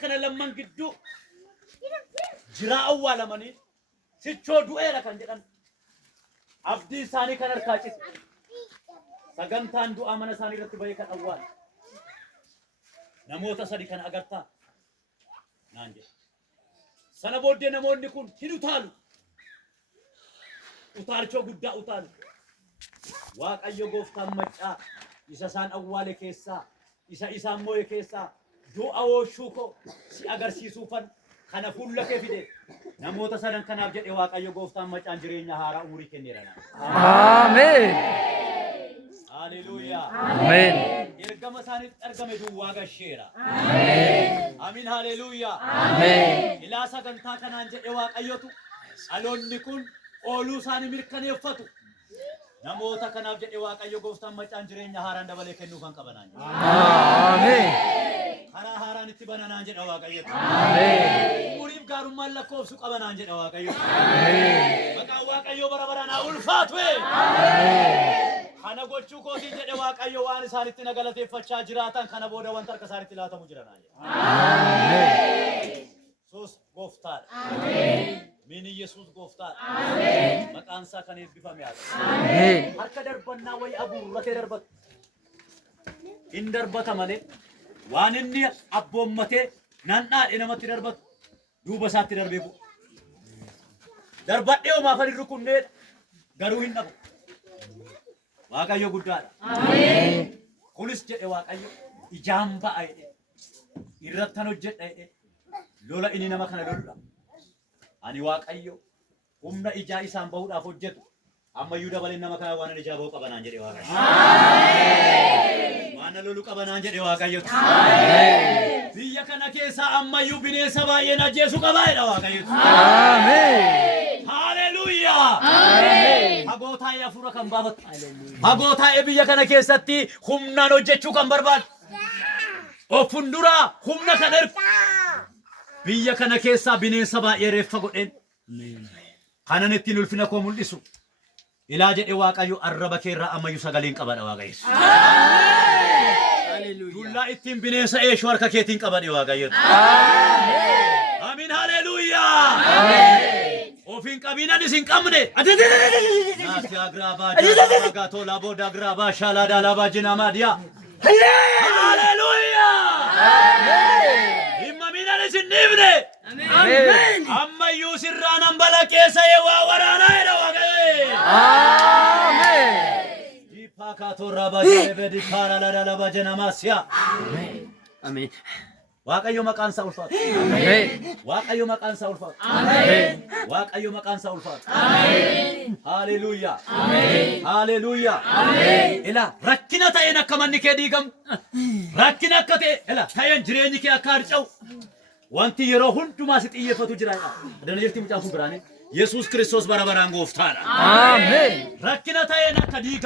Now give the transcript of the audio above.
kana lamman gidduu jira awwaalamanii sichoo du'eera kan jedhan abdii isaanii kan harkaa cite sagantaan du'aa mana isaanii irratti bahee kan awwaal namoota sadi kan agartaa naan jedhe sana booddee namoonni kun hin utaalu utaalchoo guddaa utaalu waaqayyo gooftaan maccaa isa isaan awwaale keessaa isa isaan moo'e keessaa du'a wooshuuko si agarsiisuufan kana fuula kee fide namoota sadan kanaaf jedhe waaqayyo gooftaan maccaan jireenya haaraa umurii kenneera. Amen. Hallelujah. Amen. Ergama isaaniitti argame duwwaa gasheera. Amen. Amin hallelujah. Amen. Ilaa sagantaa kanaan jedhe waaqayyotu dhaloonni kun ooluu isaanii mirkaneeffatu. namoota kanaaf jedhe waaqayyo gooftaan maccaan jireenya haaraan dabalee kennuufan qabanaan. Amen. Karaa haaraan itti bananaan jedha waaqayyo. Amen. Umuriif gaarummaan lakkoofsu qabanaan jedha waaqayyo. Amen. Maqaan waaqayyo bara baraan haa ulfaatu. Amen. Kana gochuu kootiin jedhe waaqayyo waan isaanitti nagalateeffachaa jiraatan kana booda wanta harka isaanitti laatamu jiranaa jedha. Amen. Sus gooftaadha. Amen. Min Yesuus gooftaadha. Amen. Maqaan isaa kan eebbifame haa ta'u. Amen. Harka darbannaa wayii abuurratee darbatu. In darbata malee waan inni abboommatee naannaadhe namatti darbatu duuba isaatti darbee bu'u. Darbadhee homaa fadhi rukunneedha garuu hin dhabu. Waaqayyo guddaadha. Amen. Kunis jedhe waaqayyo ijaan ba'a jedhe irrattan hojjedha jedhe lola inni nama kana loludha. Ani waaqayyo humna ijaa isaan bahuudhaaf hojjetu ammayyuu dabalee nama kana waan ijaa bahuu qabanaan jedhe waaqayyo. Waan lolu qabanaan jedhe waaqayyo. Biyya kana keessaa ammayyuu bineensa baay'een ajjeesuu qabaa jedha waaqayyo. Amen. Hallelujah. Amen. Hagootaa yaafura kan baafatu. Hagootaa biyya kana keessatti humnaan hojjechuu kan barbaadu. Of funduraa humna kan ergu. Biyya kana keessaa bineensa baay'ee reeffa godheen. Kanan ittiin ulfina koo mul'isu. Ilaa jedhe waaqayyo arraba keerraa ammayyuu sagaleen qabadha waaqayyo. Dullaa ittiin bineensa eeshuu harka keetiin qabadhe waaqayyo. Amin hallelujah. Ofiin qabiinan isin qabne. Naati agrabaa jaalabaa tola booda agrabaa shaalaadaa labaa jinamaadiyaa. Hallelujah. Isin nibne. Amen. Amma yusirraan hambala keessa yeewaa waraanaa jedha waaqayyo. Amen. Diipakaatoo rabaa jedhee diikaara ladalaba jenamaasiya. Amen. Waaqayyo maqaan isaa ulfaatu. Amen. Waaqayyo maqaan isaa ulfaatu. Amen. Waaqayyo maqaan isaa ulfaatu. Amen. Hallelujah. Amen. Hallelujah. Amen. Ila rakkina ta'een akka manni kee diigamu. Rakkina akka ta'e ila ta'een jireenyi kee akka harca'u. Wanti yeroo hundumaa si xiyyeeffatu jira. Adana jirti mucaan kun biraanii. Yesuus Kiristoos bara baraan gooftaadha. Amen. Rakkina ta'een akka diigamu.